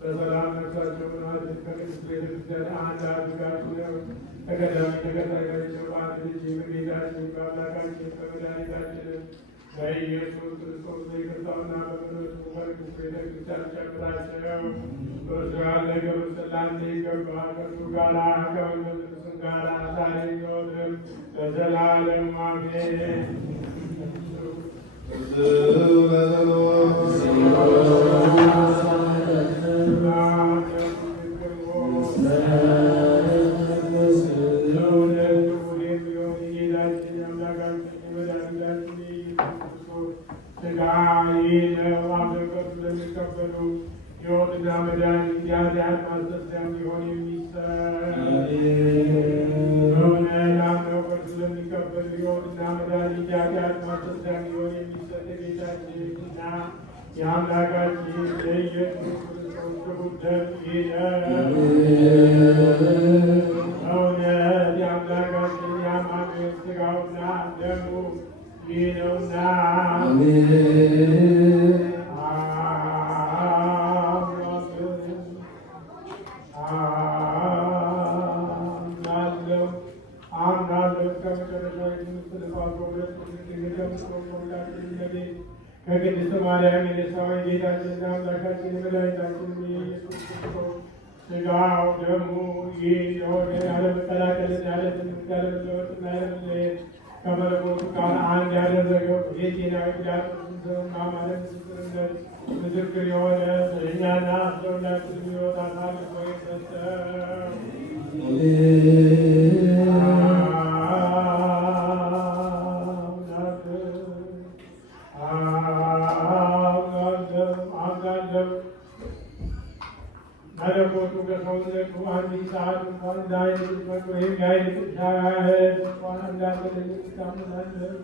በሰላም ነፍሳቸውን ከቅድስት ቤተክርስቲያን አንድ አድርጋችሁ ተቀዳሚ ተከታዮች ልጅ በጌታችን በአምላካችን በመድኃኒታችን በኢየሱስ ክርስቶስ በይቅርታውና በምሕረቱ ከቅድስት ቤተክርስቲያን ጨምራቸው። በእርሱ ያለ ክብር ስላንተ ይገባል። ከእርሱ ጋር ከመንፈስ ቅዱስም ጋር ዛሬም ዘወትርም ለዘላለሙ አሜን። ሕይወትና መድኃኒት የኃጢአት ማስተስሪያ እንዲሆን የሚሰጥ በእውነት አምነው በእርሱ ለሚቀበሉ ሕይወትና መድኃኒት የኃጢአት ማስተስሪያ እንዲሆን የሚሰጥ የጌታችንና የአምላካችን የኢየሱስ ክርስቶስ ክቡር ደም ይህ ነው። በእውነት የአምላካችን የአማኑኤል ሥጋውና ደሙ ይህ ነውና ከቅድስት ማርያም የነሳው የጌታችንና አምላካችን የመድኃኒታችን የኢየሱስ ክርስቶስ ሥጋው ደሙ ይህ የሆነ ያለመቀላቀልና ያለመለወጥና ያለመለየት ከመለኮቱ ጋር አንድ ያደረገው የጤናዊ ዳቅስና ማለት ምስክርነት ምስክር የሆነ ስለእኛና ስለሁላችን ሕይወት አሳልፎ የሰጠው መለኮቱ ከሰውነቱ አንዲት ሰዓት እንኳን እንዳይልበት ወይም ያይልሻያህል እንኳን እንዳትለይ ታምናለህ።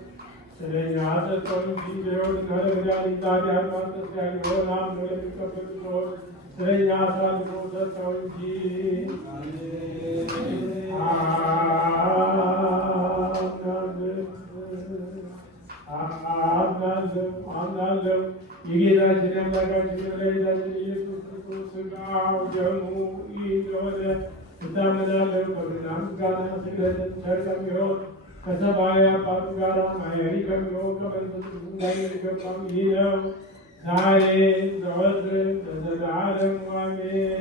ስለኛ ሰጠው እንጂ ሕይወት ለመድኃኒት ኃጢአት ማስተስሪያ ሊሆን አምኖ ለሚቀበሉ ሰዎች ስለኛ አሳልፎ ሰጠው እንጂ። አምናለሁ የጌታችን የአምላካችን የመድኃኒታችን ኢየሱስ ክርስቶስ ሥጋው ደሙ ይህ እንደሆነ እታመናለሁ። ክብርና ምስጋና ስግደትን ቸር ከሚሆን ከሰማያዊ አባቱ ጋር ማያሪ ከሚሆን ከመንፈስ ቅዱስ ጋር የሚገባም ይህ ነው ዛሬ ዘወትርም ለዘላለሙ አሜን።